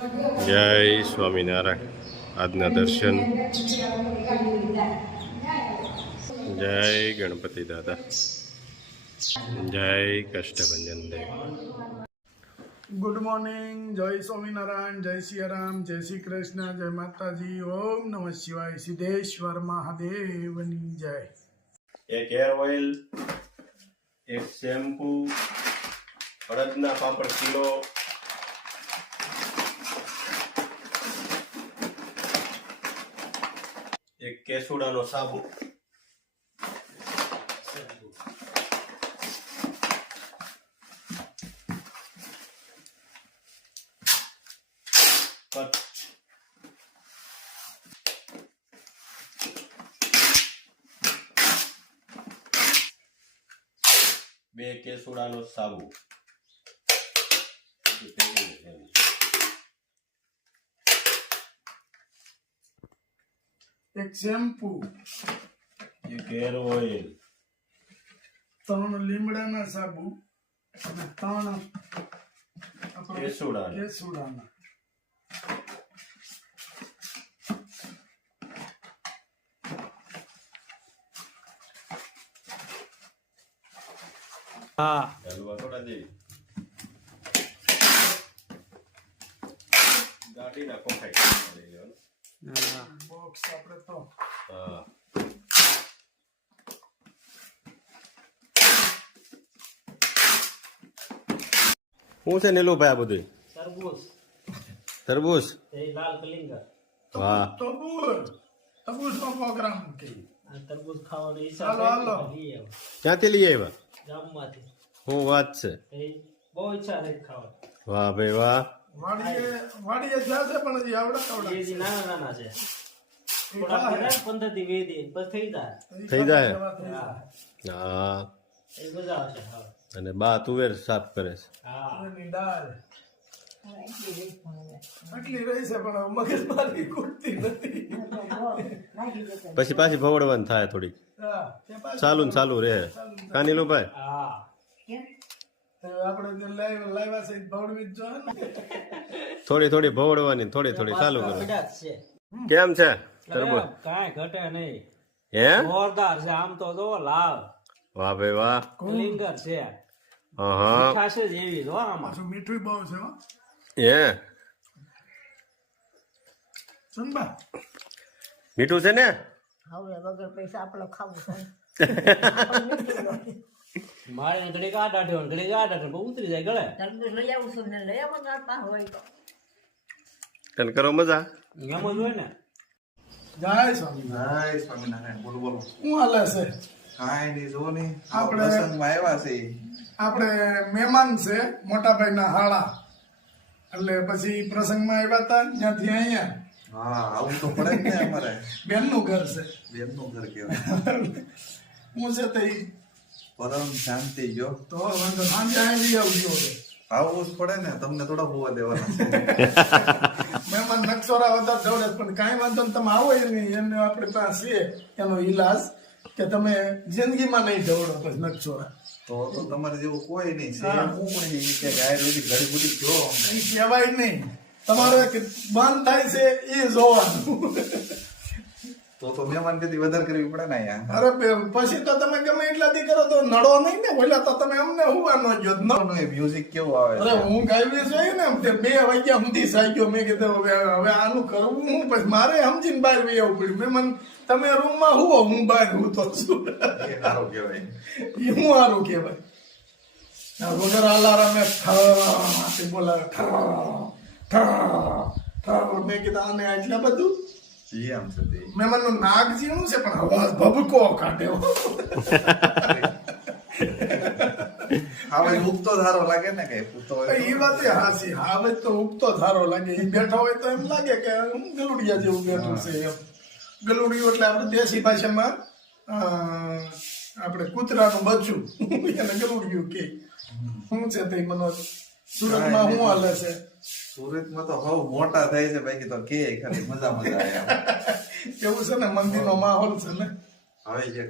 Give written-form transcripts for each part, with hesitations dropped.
જય સ્વામિનારાયણ. આજના દર્શન. જય ગણપતિ દાદા. જય કષ્ટભંજન દેવ. Good morning. જય સ્વામિનારાયણ, જય સિયારામ, જય શ્રી કૃષ્ણ, જય માતાજી. ઓમ નમઃ શિવાય. સિદ્ધેશ્વર મહાદેવની જય. એક હેર ઓઇલ, એક શેમ્પુ, અડદના પાપડ કિલો, એક કેસુડાનો સાબુ, બે કેસુડાનો સાબુ, એક શેમ્પુ, એક હેર ઓઇલ, 3 લીમડાના સાબુ અને 3 કેસુડાના. હા હલવા થોડા દેવી ગાડીના કોઠાઈ બોક્સ આપણે તો હા. શું છે નીલુભાઈ આ બધું? તરબૂચ. લાલ કલિંગર. વાહ. તરબૂચનો પ્રોગ્રામ કે તરબૂચ ખાવાનો હાલો હાલો. ક્યાંથી લઈ આવ્યા? ગામમાંથી. શું વાત છે? બહુ ઈચ્છા રહી ખાવાની. વાહ ભાઈ વાહ. વાડીએ જાશે પણ હજી આવડા એ નાના નાના છે. થોડા 15 થી 20 દિવસ બસ થઈ જાય. થઈ જાય. હા હા. એ મજા આવશે હા. અને બા તુવેર સાફ કરે છે. હા એની દાળ આટલી રહી છે પણ મગજ મારી ખૂટતી નથી. પછી પાછી ભવડવાનું થાય થોડીક. હા, તે પાછું ચાલુ ને ચાલુ રહે. કા નીલુભાઈ? હા તો આપણે જે લાવ્યા છે ભવડવી જ જોઈએ ને. થોડી થોડી ભવડવાની, થોડી થોડી ચાલુ કરો. પડ્યા જ છે. કેમ છે તરબૂચ? કાંઈ ઘટે નહીં. હે? જોરદાર છે. આમ તો જો લાલ વાહ ભાઈ વાહ. કલિંગર છે. હા. મીઠાશ જ એવી જો આમાં. પાછું મીઠું બહુ છે હો. હે? સુનબા મીઠું છે ને? હવે વગર પૈસા આપણે ખાવું છે. મારે ઘડીક આ દાઢો ઘડીક આ દાઢો બહુ ઉતરી જાય ગળે. તરબૂચ લઈ આવું છું ને લઈ આવો ને આપણા હોય તો. તને કરો મજા? એમ જ હોય ને. જય સ્વામિનારાયણ. જય સ્વામિનારાયણ. બોલો બોલો. શું હાલે છે? કાંઈ નહીં જો ને આપણે- પ્રસંગમાં આવ્યા છે. આપણે મહેમાન છે મોટાભાઈના હાળા, એટલે પછી પ્રસંગમાં આવ્યા હતા ત્યાંથી અહીંયા હા આવું તો પડે જ ને અમારે. બેનનું ઘર છે. બેનનું ઘર કહેવાય. હું છે તે ઈ. પરમ શાંતિ જો તો વાંધો સાંજે આવી આવજો હવે. આવવું જ પડે ને, તમને થોડા હોવા દેવાના છે. મહેમાન નકશોરા વધારે દોડે પણ કાંઈ વાંધો નહીં, તમે આવો નહીં એને આપણી પાસે છે એનો ઈલાજ કે તમે જિંદગીમાં નહીં દોડો પછી નકશોરા. તો તમારે જેવું કોઈ નહીં છે. હા. હું પણ નહીં કે ગાય રોજી ઘડી બધી જો એ કહેવાય નહીં, તમારે બંધ થાય છે એ જોવાનું. તો મહેમાન કદી વધારે કરવી પડે ને અહીંયા. અરે પછી તો તમે ગમે એટલાથી કરો તો નડો નહીં ને. ઓલા તો તમે અમને હુવાનો જો ન. મ્યુઝિક કેવું આવે અરે છે. હું ગાવી જોઈએ ને તે 2 વાગ્યા સુધી સાગ્યો. મેં કીધું હવે આનું કરવું હું, પછી મારે સમજીને બહાર વહી આવવું પડ્યું. મેં મને તમે રૂમમાં હુવો, હું બહાર હુતો છું. એ સારું કહેવાય. એ હું સારું કહેવાય. વગર અલારામે ઠ બોલાવે ઠ. મેં કીધું આને આટલા બધું. એમ છે તે. મહેમાનનું નાક ઝીણું છે પણ અવાજ ભભકો કાઢે. હવે ઉગતો ધારો લાગે ને કઈ પૂતો હોય એ વાત હાસી. હવે તો ઉગતો ધારો લાગે. એ બેઠો હોય તો એમ લાગે કે હું ગલુડિયા જેવું બેઠું છે એમ. ગલુડિયું એટલે આપણે દેશી ભાષામાં આપણે કૂતરાનું બચ્ચું એને ગલુડિયું કે. શું છે તે મનોજ? સુરતમાં શું હાલે છે? સુરતમાં તો હવે મોટા થાય છે બાકી તો કે ખાલી મજા આવ્યા. એવું છે ને, મંદિરનો માહોલ છે ને. હવે જે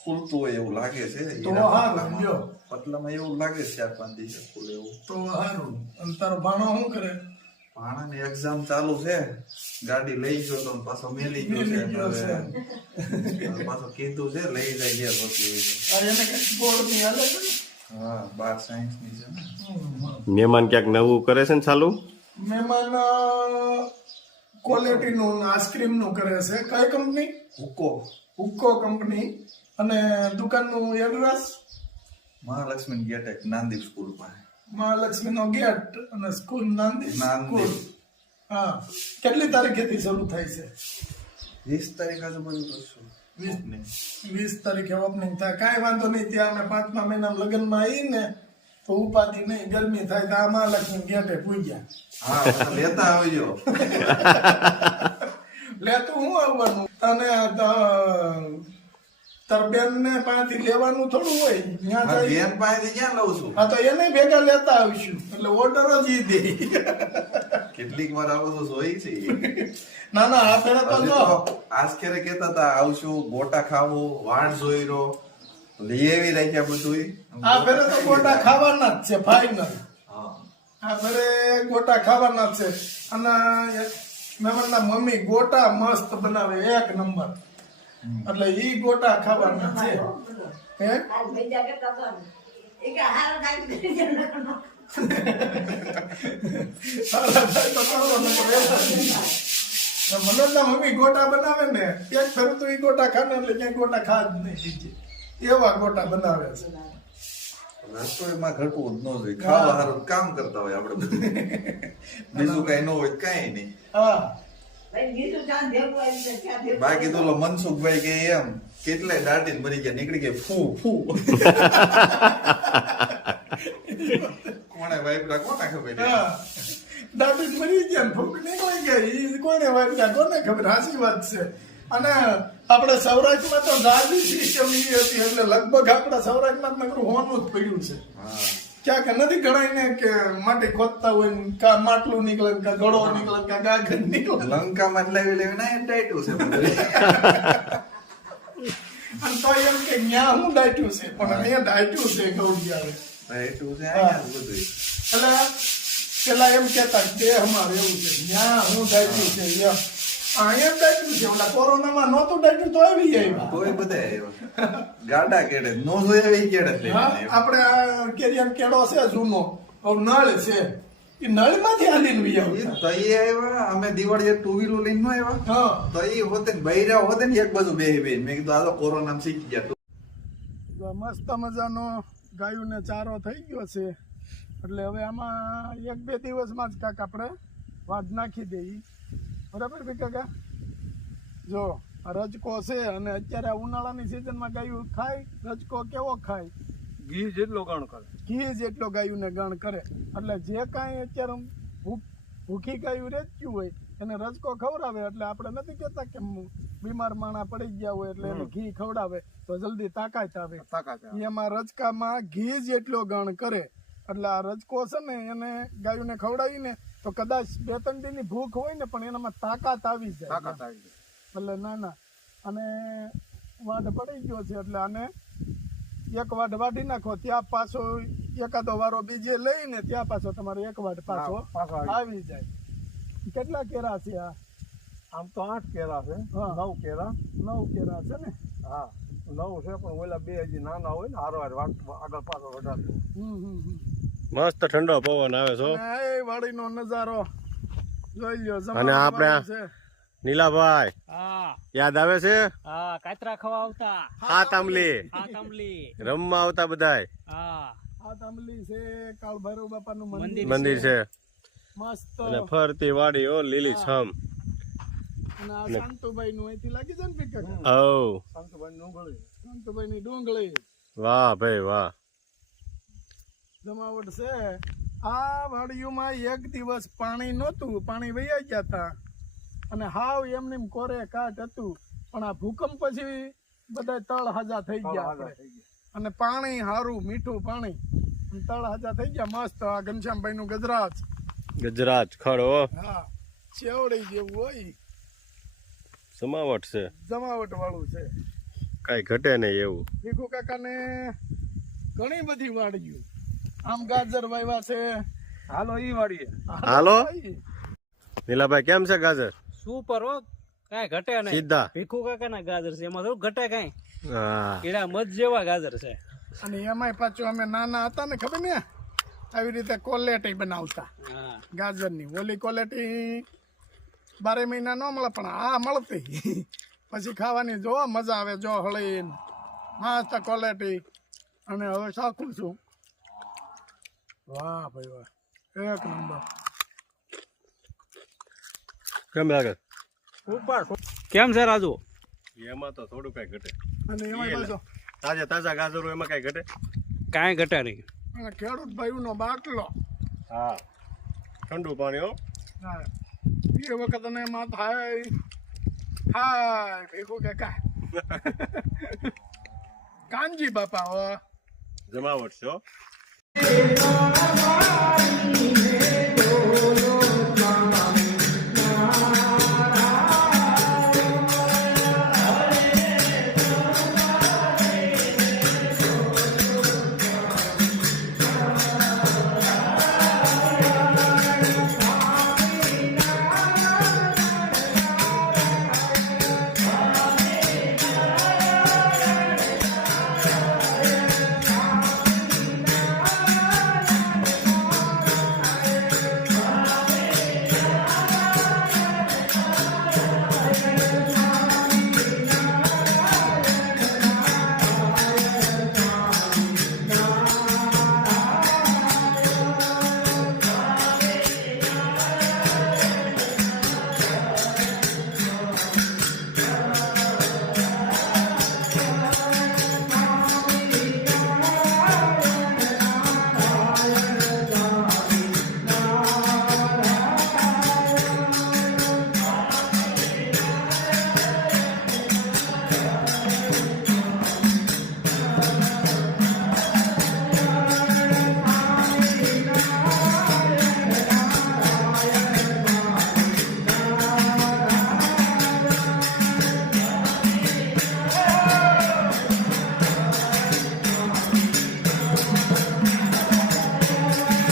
ખુલતું હોય એવું લાગે છે. તો હારું લ્યો. પતલામાં એવું લાગે છે 4-5 દિવસે ખુલે એવું. તો હારું. અને તારો ભાણો શું કરે? ભાણાની એક્ઝામ ચાલુ છે, ગાડી લઈ ગયો તો પાછો મેલી ગયો છે, મેલી ગયો છે. હવે પાછો કીધું છે લઈ જાય ગયા પછી. આ એને કઈક બોર્ડની હાલે છે ને? હા 12 સાયન્સની છે ને. મહેમાન ક્યાંક નવું કરે છે ને ચાલુ? મહેમાન ક્વોલિટીનું આઈસ્ક્રીમનું કરે છે. કઈ કંપની? હુક્કો કંપની. અને દુકાનનું એડ્રેસ મહાલક્ષ્મી ગેટ નાંદીપ સ્કૂલ પાસે. મહાલક્ષ્મીનો ગેટ અને સ્કૂલ નાંદી નાંદી. સ્કૂલ. હા, કેટલી તારીખેથી શરૂ થાય છે? 20 તારીખ આજુબાજુ કરશું. 20 તારીખે ઓપનિંગ થાય. કાંઈ વાંધો નહીં. ત્યાં અમે 5મા મહિનામાં લગ્નમાં આવીને તો ઉપાધિ નહીં, ગરમી થાય તો આ મહાલક્ષ્મી ગેટે પૂજ્યા. હા બધા લેતા આવજો. લે તો હું આવવાનું અને તાર બેન ને પાસેથી લેવાનું થોડું હોય. ત્યાં મારી જાય. બેન પાસેથી ક્યાં લઉં છું? હા તો એને ભેગા લેતા આવીશું. એટલે ઓર્ડર જ ઈ દે. કેટલીક વાર આવો તો જોઈ છે. ના ના, આ ફેરે તો જો આજ ક્યારે કેતા હતા આવશું, ગોટા ખાવું, વાટ જોઈ રહ્યો, લઈ આવી રાખ્યા બધું. આ ફેરે તો ગોટા ખાવાના જ છે ફાઈનલ. હા આ ફેરે ગોટા ખાવાના જ છે. અને મહેમાનના મમ્મી ગોટા મસ્ત બનાવે, 1 નંબર. એટલે ઈ ગોટા ખાવાના છે. હે આજ ભેજા કે કબર એ કે હારો ટાઈમ કરી દે. સારા થાય તો કરો, નકર રહેતા જ નહીં. મનોજના મમ્મી ગોટા બનાવે ને એક ફેરું તો ઈ ગોટા ખાને એટલે ક્યાંય ગોટા ખા જ નહીં. એવા ગોટા બનાવે છે. રસોઈમાં ઘટવું જ ન જોઈએ. ખાવા સારું કામ કરતા હોય આપણે બધું. બીજું કઈ ન હોય કઈ નહીં. હા ભાઈ ગીતું ચાંદ ભેગું આવી છે ત્યાં ભેગું. બાકી તો ઓલો મનસુખભાઈ કે એમ કેટલાય દાટીને મરી ગયા, નીકળી ગયા ફૂ ફૂ. કોણે વાઈપરા કોને ખબર? હા, દાટી મરી ગયા ને ફૂંક નીકળી ગઈ. ઈ કોને વાગ્યા કોને ખબર? હાચી વાત છે. અને આપણે સૌરાષ્ટ્રમાં તો ગાદી સિસ્ટમ ઈ હતી એટલે લગભગ આપણા સૌરાષ્ટ્રમાં નકરું હોનું જ પડ્યું છે. હા ક્યાંક નથી ગણાય કે માટી ખોદતા હોય ને કા માટલું નીકળે ને કા ગળો નીકળે ને કા ગાગર નીકળે. લંકામાં જ લાવી લેવી ના ડાયટું છે બધું. અને તો એમ કે ન્યા હું ડાયટ્યું છે પણ અહીંયા ડાયટ્યું છે ગૌડિયા. ડાયટું છે અહીંયા જ બધું. એટલે પેલા એમ કેતા કે અમારે એવું છે, ન્યા હું ડાયટ્યું છે એમ. અહીંયા ડાયટ્યું છે. ઓલા કોરોનામાં નહોતું ડાયટ્યું તો આવી જાય. તોય બધા આવ્યા. ગાડા કેડે નો જોઈ આવી કેડે હા, આપણે આ કેરિયર કેળો છે જૂનો, હવે નળ છે, એ નળમાંથી હાલીને વી આવતા. તઈ આવ્યા. અમે દિવાળીએ 2 વ્હીલર લઈને નો આવ્યા. હા, તઈ હોતે ને બૈરા હોતે ને એક બાજુ બેહી બેહી. મેં કીધું આ તો કોરોના શીખી ગયા. તો મસ્ત મજાનો ગાયોને ચારો થઈ ગયો છે. એટલે હવે આમાં 1-2 દિવસમાં જ કાંક આપણે વાઢ નાખી દઈએ. બરાબર ભી કાકા? જો આ રજકો છે અને અત્યારે આ ઉનાળાની સિઝનમાં ગાયું ખાય. રજકો કેવો ખાય? ઘી જેટલો ગણ કરે. ઘી જેટલો ગાયુંને ગણ કરે. એટલે જે કાંઈ અત્યારે ભૂખી ગાયું રહેતું હોય એને રજકો ખવડાવે. એટલે આપણે નથી કહેતા કે બીમાર માણા પડી ગયા હોય એટલે એને ઘી ખવડાવે તો જલ્દી તાકાત આવે. એમાં રજકામાં ઘી જેટલો ગણ કરે. એટલે આ રજકો છે ને એને ગાયુંને ખવડાવીને તો કદાચ 2-3 દીની ભૂખ હોય ને પણ એનામાં તાકાત આવી જાય. એટલે ના અને વાઢ પડી ગયો છે એટલે આને એક વાઢ વાઢી નાખો. ત્યાં પાછો એકાદો વારો બીજે લઈને ત્યાં પાછો તમારે એક વાઢ પાછો આવી જાય. કેટલા કેરા છે આ? આમ તો 8 કેરા છે. હા. 9 કેરા. 9 કેરા છે ને? હા 9 છે પણ ઓલા 2 હજી નાના હોય ને હારવાર આગળ પાછળ વધારતો. મસ્ત ઠંડો પવન આવે છો. અને એ વાડીનો નજારો જોઈ લ્યો. અને આપણે જમાવાનું છે. નીલાભાઈ હા યાદ આવે છે? હા કાતરા ખાવા આવતા. હાથ આંબલી હા તમલી. રમવા આવતા બધાય. હા આ તાંબલી છે. કાળ ભૈરવ બાપાનું મંદિર. મંદિર છે મસ્ત. અને ફરતી વાડી ઓ લીલી છમ. અને આ શાંતુભાઈ નું અહીંથી લાગી જાય ને પિકર. ઓ સંતભાઈ ડુંગળી. શાંતુભાઈ ની ડુંગળી વાહ ભાઈ વાહ. જમાવટ છે. આ વાડીઓમાં 1 દિવસ પાણી નહોતું. પાણી વહી ગયા હતા અને હાવ એમનેમ કોરે કાટ હતું. પણ આ ભૂકંપ પછી બધા તળ હાજા થઈ ગયા આપણે. અને પાણી સારું મીઠું પાણી. તળ હાજા થઈ ગયા મસ્ત. આ ઘનશ્યામભાઈ નું ગજરાજ. ગજરાજ ખડો હા, ચેવડી જેવું હોય. સમાવટ છે. જમાવટ વાળું છે. કઈ ઘટે નહીં એવું. ભીખુ કાકાને ઘણી બધી વાડીઓ. આમ ગાજર વાવ્યા છે. હાલો ઈ વાડીએ. હાલો. નીલાભાઈ કેમ છે ગાજર સુપર હો, કાંઈ ઘટે નહીં. સીધા ભીખુ કાકાના ગાજર છે, એમાં થોડું ઘટે કાંઈ. હા કીડા મધ જેવા ગાજર છે. અને એમાંય પાછું અમે નાના હતા ને ખબર ને આવી રીતે કોલેટી બનાવતા હા, ગાજરની. ઓલી કોલેટી 12 મહિના ન મળે પણ આ મળતી. પછી ખાવાની જો મજા આવે, જો હળીને મસ્ત ક્વોલિટી. અને હવે શાકું છું. વાહ ભાઈ વાહ, એક નંબર. કેમ લાગે સુપર. કેમ છે રાજુ? એમાં તો થોડું કઈ ઘટે. અને એમાં પાછો તાજા ગાજરો એમાં કઈ ઘટે. કાંઈ ઘટે નહીં. અને ખેડૂત ભાઈનો બાટલો. હા ઠંડુ પાણી હો. હા એ વખત અને એમાં થાય હાય ભેગું કાકા. કાનજી બાપા હો જમાવટ છે હો.